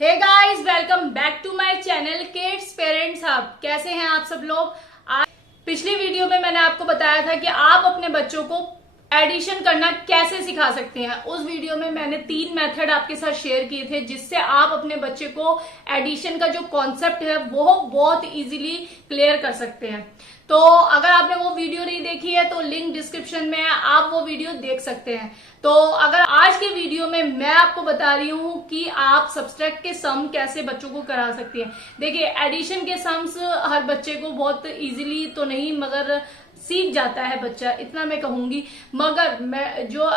Hey guys, welcome back to my channel kids parents hub. कैसे हैं आप सब लोग। आज पिछली वीडियो में मैंने आपको बताया था कि आप अपने बच्चों को एडिशन करना कैसे सिखा सकते हैं। उस वीडियो में मैंने 3 मेथड आपके साथ शेयर किए थे जिससे आप अपने बच्चे को एडिशन का जो कॉन्सेप्ट है वो बहुत इजीली क्लियर कर सकते हैं। तो अगर आपने वो वीडियो नहीं देखी है तो लिंक डिस्क्रिप्शन में है, आप वो वीडियो देख सकते हैं। तो अगर आज के वीडियो में मैं आपको बता रही हूं कि आप सब्सट्रैक्ट के सम कैसे बच्चों को करा सकती हैं। देखिए, एडिशन के सम्स हर बच्चे को बहुत इजीली तो नहीं मगर सीख जाता है बच्चा, इतना मैं कहूंगी। मगर मैं जो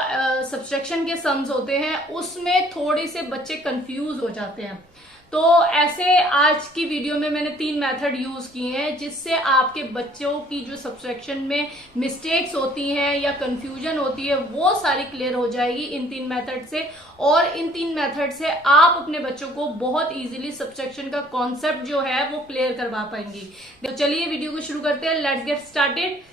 सब्सट्रैक्शन के सम्स होते हैं उसमें थोड़े से बच्चे कंफ्यूज हो जाते हैं। तो ऐसे आज की वीडियो में मैंने 3 मेथड यूज किए हैं जिससे आपके बच्चों की जो सब्सट्रैक्शन में मिस्टेक्स होती हैं या कंफ्यूजन होती है वो सारी क्लियर हो जाएगी इन 3 मेथड से। और इन 3 मेथड से आप अपने बच्चों को बहुत इजीली सब्सट्रैक्शन का कॉन्सेप्ट जो है वो क्लियर करवा पाएंगी। तो चलिए वीडियो को शुरू करते हैं। Let's get started.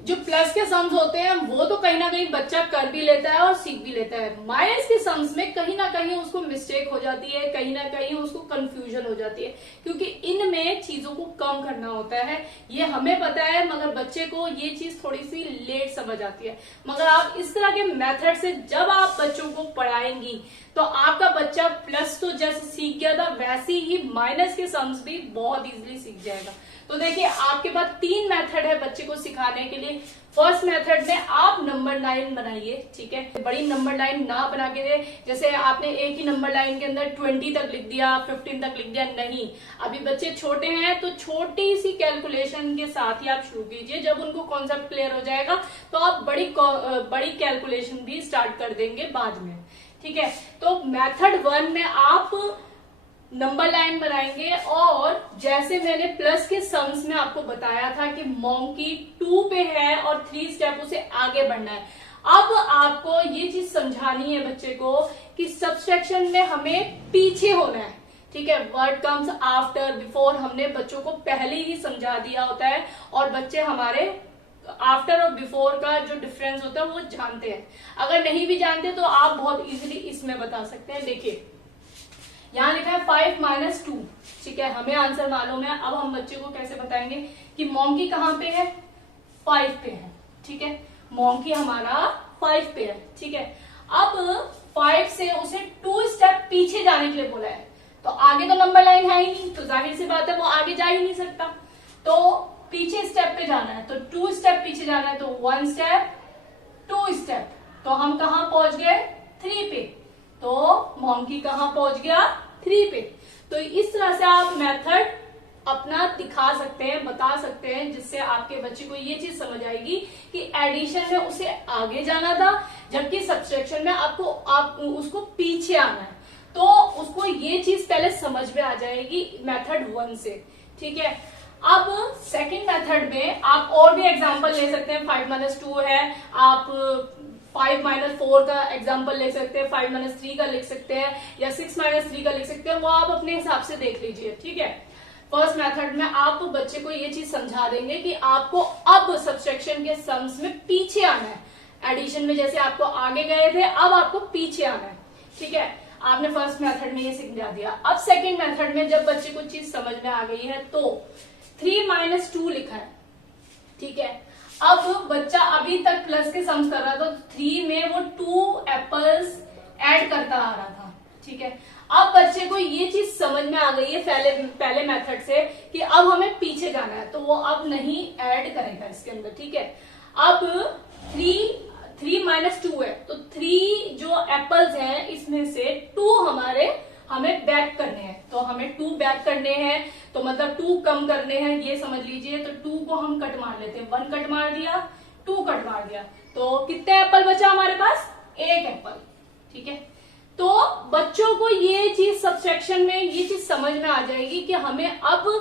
जो प्लस के सम्स होते हैं वो तो कहीं ना कहीं बच्चा कर भी लेता है और सीख भी लेता है। माइनस के सम्स में कहीं ना कहीं उसको मिस्टेक हो जाती है, कहीं ना कहीं उसको कंफ्यूजन हो जाती है, क्योंकि इनमें चीजों को कम करना होता है। ये हमें पता है मगर बच्चे को ये चीज थोड़ी सी लेट समझ आती है। मगर आप इस तरह के मेथड से जब आप बच्चों को पढ़ाएंगी तो आपका बच्चा प्लस तो जैसे सीख गया था वैसे ही माइनस के सम्स भी बहुत इजीली सीख जाएगा। तो देखिए, आपके पास 3 मेथड है बच्चे को सिखाने के लिए। फर्स्ट मेथड में आप नंबर लाइन बनाइए, ठीक है। बड़ी नंबर लाइन ना बना के दे, जैसे आपने एक ही नंबर लाइन के अंदर 20 तक लिख दिया, 15 तक लिख दिया, नहीं। अभी बच्चे छोटे हैं तो छोटी सी कैलकुलेशन के साथ ही आप शुरू कीजिए। जब उनको कॉन्सेप्ट क्लियर हो जाएगा तो आप बड़ी कैलकुलेशन भी स्टार्ट कर देंगे बाद में, ठीक है। तो मेथड 1 में आप नंबर लाइन बनाएंगे और जैसे मैंने प्लस के सम्स में आपको बताया था कि मॉन्की 2 पे है और 3 स्टेप उसे आगे बढ़ना है। अब आपको ये चीज समझानी है बच्चे को कि सब्सट्रैक्शन में हमें पीछे होना है, ठीक है। वर्ड कम्स आफ्टर, बिफोर हमने बच्चों को पहले ही समझा दिया होता है और बच्चे हमारे आफ्टर और बिफोर का जो डिफरेंस होता है वो जानते हैं। अगर नहीं भी जानते तो आप बहुत इजीली इसमें बता सकते हैं। देखिए, यहाँ लिखा है 5 - 2, ठीक है। हमें आंसर मालूम है। अब हम बच्चे को कैसे बताएंगे कि मॉन्की कहाँ पे है, 5 पे है, ठीक है। मॉन्की हमारा 5 पे है, ठीक है। अब 5 से उसे 2 स्टेप पीछे जाने के लिए बोला है, तो आगे तो नंबर लाइन है ही नहीं, तो जाहिर सी बात है वो आगे जा ही नहीं सकता। तो पीछे स्टेप पे जाना है, तो 2 स्टेप पीछे जाना है, तो 1 स्टेप 2 स्टेप, तो हम कहाँ पहुंच गए, 3 पे। तो मॉन्की कहाँ पहुंच गया, 3 पे। तो इस तरह से आप मेथड अपना दिखा सकते हैं, बता सकते हैं, जिससे आपके बच्चे को ये चीज समझ आएगी कि एडिशन में उसे आगे जाना था जबकि सब्सट्रैक्शन में आप उसको पीछे आना है। तो उसको ये चीज पहले समझ में आ जाएगी मेथड 1 से, ठीक है। अब सेकंड मेथड में आप और भी एग्जांपल ले सकते हैं। 5 - 2 है, आप 5 - 4 का एग्जाम्पल ले सकते हैं, 5 - 3 का लिख सकते हैं या 6 - 3 का लिख सकते हैं, वो आप अपने हिसाब से देख लीजिए, ठीक है। फर्स्ट मेथड में आप बच्चे को ये चीज समझा देंगे कि आपको अब सब्सट्रैक्शन के सम्स में पीछे आना है। एडिशन में जैसे आपको आगे गए थे, अब आपको पीछे आना है, ठीक है। आपने फर्स्ट मेथड में ये समझा दिया। अब सेकेंड मेथड में जब बच्चे को चीज समझ में आ गई है तो 3 - 2 लिखा है, ठीक है। अब बच्चा अभी तक प्लस के सम्स कर रहा था, तो 3 में वो 2 एप्पल्स ऐड करता आ रहा था, ठीक है। अब बच्चे को ये चीज समझ में आ गई है पहले मेथड से कि अब हमें पीछे जाना है, तो वो अब नहीं ऐड करेगा इसके अंदर, ठीक है। अब 3 - 2 है, तो 3 जो एप्पल्स हैं इसमें से 2 हमें बैक करने हैं, तो हमें 2 बैक करने हैं, तो मतलब 2 कम करने हैं, ये समझ लीजिए। तो 2 को हम कट मार लेते हैं, 1 कट मार दिया, 2 कट मार दिया, तो कितने एप्पल बचा हमारे पास, 1 एप्पल, ठीक है। तो बच्चों को ये चीज सब्सट्रैक्शन में ये चीज समझ में आ जाएगी कि हमें अब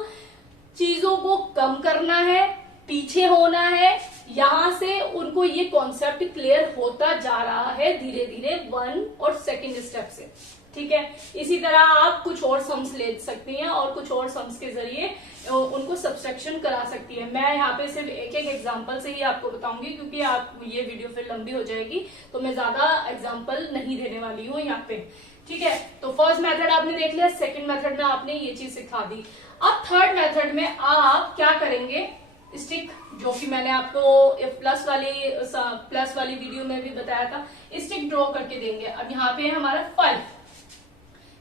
चीजों को कम करना है, पीछे होना है। यहां से उनको ये कॉन्सेप्ट क्लियर होता जा रहा है धीरे धीरे 1 और सेकंड स्टेप से, ठीक है। इसी तरह आप कुछ और सम्स ले सकती हैं और कुछ और सम्स के जरिए उनको सब्सट्रैक्शन करा सकती है। मैं यहाँ पे सिर्फ एक एक एग्जांपल से ही आपको बताऊंगी क्योंकि आप ये वीडियो फिर लंबी हो जाएगी, तो मैं ज्यादा एग्जांपल नहीं देने वाली हूँ यहाँ पे। ठीक है, तो फर्स्ट मेथड आपने देख लिया, सेकंड मेथड में आपने ये चीज सिखा दी। अब थर्ड मेथड में आप क्या करेंगे, स्टिक, जो कि मैंने आपको प्लस वाली वीडियो में भी बताया था, स्टिक ड्रॉ करके देंगे। अब यहाँ पे हमारा 5,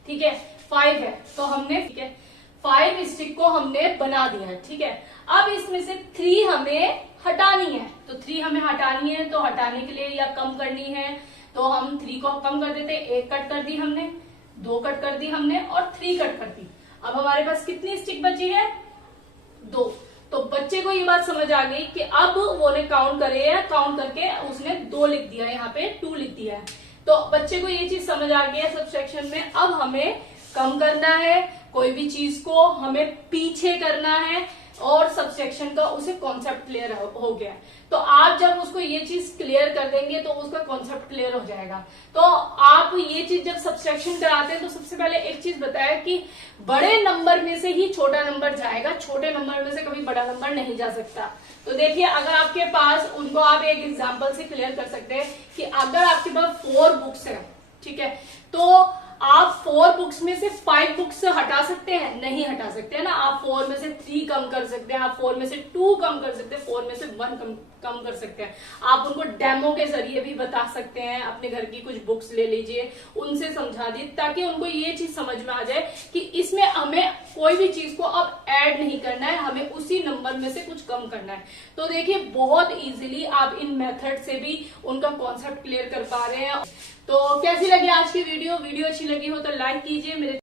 ठीक है, 5 है, तो हमने, ठीक है, 5 स्टिक को हमने बना दिया है, ठीक है। अब इसमें से 3 हमें हटानी है, तो 3 हमें हटानी है, तो हटाने के लिए या कम करनी है तो हम 3 को कम कर देते, 1 कट कर दी हमने, 2 कट कर दी हमने और 3 कट कर दी। अब हमारे पास कितनी स्टिक बची है, 2। तो बच्चे को ये बात समझ आ गई कि अब वो ने काउंट करे है, काउंट करके उसने 2 लिख दिया, यहाँ पे 2 लिख दिया है। तो बच्चे को ये चीज समझ आ गई है सबसेक्शन में। अब हमें कम करना है, कोई भी चीज को हमें पीछे करना है, और सबसेक्शन का उसे कॉन्सेप्ट क्लियर हो गया। तो आप जब उसको ये चीज क्लियर कर देंगे तो उसका कॉन्सेप्ट क्लियर हो जाएगा। तो आप ये चीज जब सबसेक्शन कराते हैं तो सबसे पहले एक चीज बताया कि बड़े नंबर में से ही छोटा नंबर जाएगा, छोटे नंबर में से कभी बड़ा नंबर नहीं जा सकता। तो देखिए, अगर आपके पास, उनको आप एक एग्जाम्पल से क्लियर कर सकते हैं कि अगर आपके पास 4 बुक्स है, ठीक है, तो आप 4 बुक्स में से 5 बुक्स हटा सकते हैं, नहीं हटा सकते हैं ना। आप 4 में से 3 कम कर सकते हैं, आप 4 में से 2 कम कर सकते हैं, 4 में से 1 कम कर सकते हैं। आप उनको डेमो के जरिए भी बता सकते हैं, अपने घर की कुछ बुक्स ले लीजिए, उनसे समझा दीजिए, ताकि उनको ये चीज समझ में आ जाए कि इसमें हमें कोई भी चीज को अब ऐड नहीं करना है, हमें उसी नंबर में से कुछ कम करना है। तो देखिए, बहुत इजीली आप इन मेथड से भी उनका कॉन्सेप्ट क्लियर कर पा रहे हैं। तो कैसी लगी आज की वीडियो अच्छी लगी हो तो लाइक कीजिए, मेरे